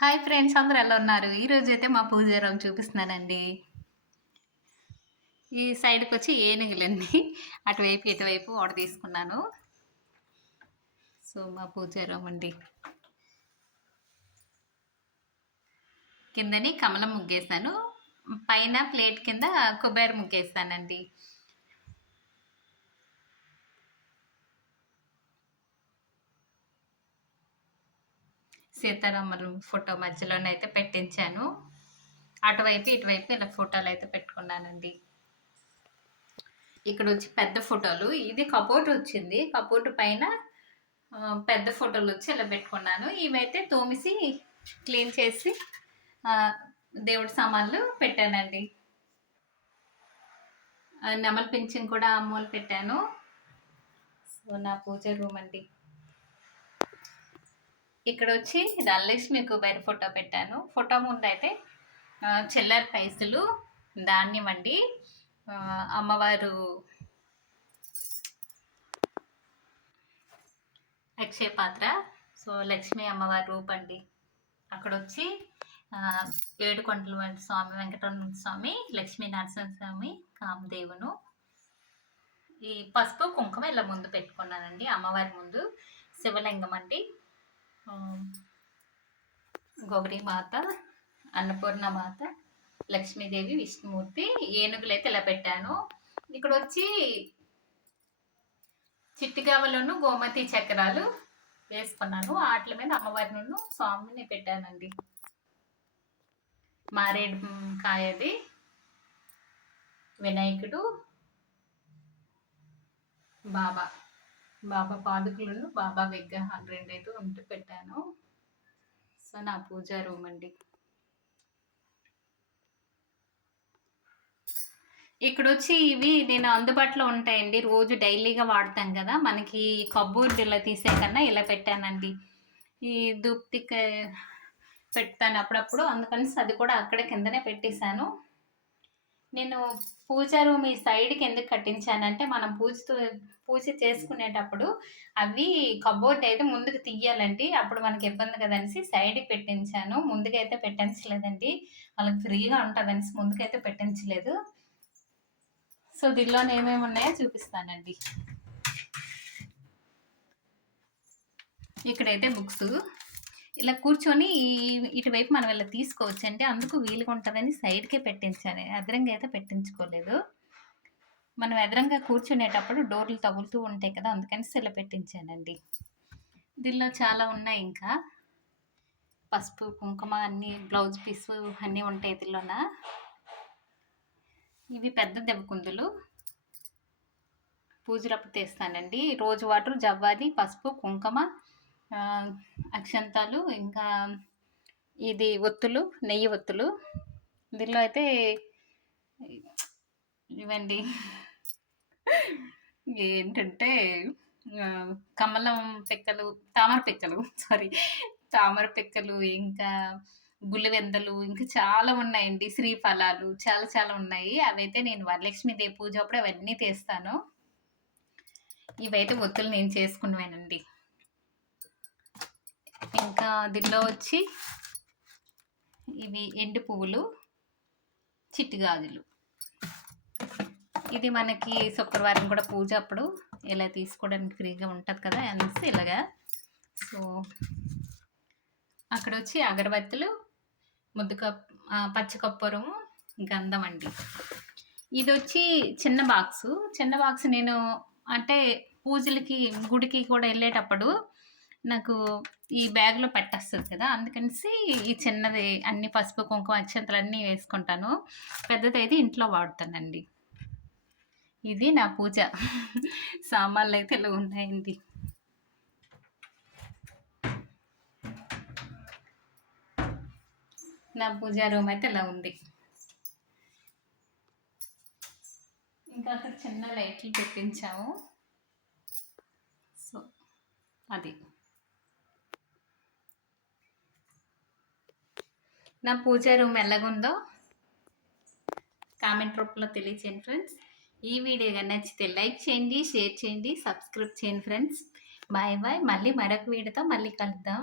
Hi friends అందరూ ఎలా ఉన్నారు? ఈరోజు అయితే మా పూజ చూపిస్తున్నానండి. ఈ సైడ్కి వచ్చి ఏనుగులండి అటువైపు ఇటువైపు ఓడ తీసుకున్నాను. సో మా పూజ అండి. కిందని కమలం ముగ్గేసాను పైన ప్లేట్ కింద కొబ్బరి ముగ్గేస్తానండి సీతారాములు ఫోటో మధ్యలోనే అయితే పెట్టించాను. అటువైపు ఇటువైపు ఇలా ఫోటోలు అయితే పెట్టుకున్నానండి. ఇక్కడ వచ్చి పెద్ద ఫోటోలు. ఇది కపోట్ వచ్చింది. కపోట్ పైన పెద్ద ఫోటోలు వచ్చి ఇలా పెట్టుకున్నాను. ఇవైతే తోమిసి క్లీన్ చేసి దేవుడి సామాన్లు పెట్టానండి. నెమల పింఛన్ కూడా అమ్మోలు పెట్టాను. సో నా పూజ రూమ్ అండి. ఇక్కడ వచ్చి డల్లేసి మీకు బయట ఫోటో పెట్టాను. ఫోటో ముందు అయితే చిల్లర పైసలు ధాన్యం అండి. అమ్మవారు అక్షయ పాత్ర. సో లక్ష్మీ అమ్మవారి రూపండి అక్కడ వచ్చి ఏడు కొండల స్వామి వెంకటరమణ స్వామి లక్ష్మీ నరసింహ స్వామి కామదేవును. ఈ పసుపు కుంకుమ ఇలా ముందు పెట్టుకున్నానండి అమ్మవారి ముందు. శివలింగం అండి. గౌరీ మాత అన్నపూర్ణ మాత లక్ష్మీదేవి విష్ణుమూర్తి ఏనుగులైతే ఇలా పెట్టాను. ఇక్కడ వచ్చి చిట్టిగావలోను గోమతి చక్రాలు వేసుకున్నాను. వాటి మీద అమ్మవారిని స్వామిని పెట్టానండి. మారేడు కాయది వినాయకుడు బాబా. బాబా పాదుకులను బాబా విగ్రహాలు రెండైతే ఉంటూ పెట్టాను. సో నా పూజా రూమ్ అండి. ఇక్కడ వచ్చి ఇవి నేను అందుబాటులో ఉంటాయండి. రోజు డైలీగా వాడతాం కదా. మనకి కబ్బూర్లు ఇలా తీసే కన్నా ఇలా పెట్టానండి. ఈ దూప్తి పెడతాను అప్పుడప్పుడు. అందుకని అది కూడా అక్కడ కిందనే పెట్టేశాను. నేను పూజ రూమ్ ఈ సైడ్కి ఎందుకు కట్టించానంటే మనం పూజతో పూజ చేసుకునేటప్పుడు అవి కబోర్డ్ అయితే ముందుకు తీయాలండి. అప్పుడు మనకి ఇబ్బంది కదనేసి సైడ్కి పెట్టించాను. ముందుకైతే పెట్టించలేదండి. వాళ్ళకి ఫ్రీగా ఉంటుంది అనేసి ముందుకైతే పెట్టించలేదు. సో దీనిలో ఏమేమి ఉన్నాయో చూపిస్తానండి. ఇక్కడైతే బుక్స్. ఇలా కూర్చొని ఇటువైపు మనం ఇలా తీసుకోవచ్చు. అంటే అందుకు వీలుగా ఉంటుందని సైడ్కే పెట్టించాను. ఎదరంగా అయితే పెట్టించుకోలేదు. మనం ఎదరంగా కూర్చునేటప్పుడు డోర్లు తగులుతూ ఉంటాయి కదా అందుకని ఇలా పెట్టించానండి. దీనిలో చాలా ఉన్నాయి ఇంకా. పసుపు కుంకుమ అన్నీ బ్లౌజ్ పీస్ అన్నీ ఉంటాయి దీనిలోన. ఇవి పెద్ద దెబ్బకుందులు పూజలప్పుడు తీస్తానండి. రోజు వాటర్ జవ్వాది పసుపు కుంకుమ అక్షంతాలు ఇంకా ఇది ఒత్తులు నెయ్యి ఒత్తులు. దీనిలో అయితే ఇవండి. ఏంటంటే కమలం పిక్కలు తామర పిక్కలు సారీ తామర పిక్కలు ఇంకా గులివెందలు ఇంకా చాలా ఉన్నాయండి శ్రీఫలాలు చాలా చాలా ఉన్నాయి. అవైతే నేను వరలక్ష్మీదేవి పూజ అప్పుడు అవన్నీ తీస్తాను. ఇవైతే ఒత్తులు నేను చేసుకున్నానండి ఇంకా దీనిలో వచ్చి ఇవి ఎండు పువ్వులు చిట్టి గాజులు. ఇది మనకి శుక్రవారం కూడా పూజ అప్పుడు ఇలా తీసుకోవడానికి ఫ్రీగా ఉంటుంది కదా అనేసి ఇలాగా. సో అక్కడ వచ్చి అగరబత్తులు ముద్దుకప్ పచ్చకప్పరము గంధం అండి. ఇది వచ్చి చిన్న బాక్సు. చిన్న బాక్స్ నేను అంటే పూజలకి గుడికి కూడా వెళ్ళేటప్పుడు నాకు ఈ బ్యాగ్లో పెట్టేస్తుంది కదా అందుకనేసి ఈ చిన్నది అన్ని పసుపు కుంకుమ అక్షంతలు అన్నీ వేసుకుంటాను. పెద్దది అయితే ఇంట్లో వాడుతానండి. ఇది నా పూజ. సామాన్లు అయితే ఇలా ఉన్నాయండి. నా పూజా రూమ్ అయితే ఇలా ఉంది. ఇంకా అక్కడ చిన్న లైట్లు పెట్టించాము. సో అది. నా పూజ రూమ్ ఎలాగుందో కామెంట్ రూపంలో తెలియచేయండి ఫ్రెండ్స్. ఈ వీడియో కానీ నచ్చితే లైక్ చేయండి షేర్ చేయండి సబ్స్క్రైబ్ చేయండి ఫ్రెండ్స్. Bye bye. మళ్ళీ మరొక వీడియోతో మళ్ళీ కలుద్దాం.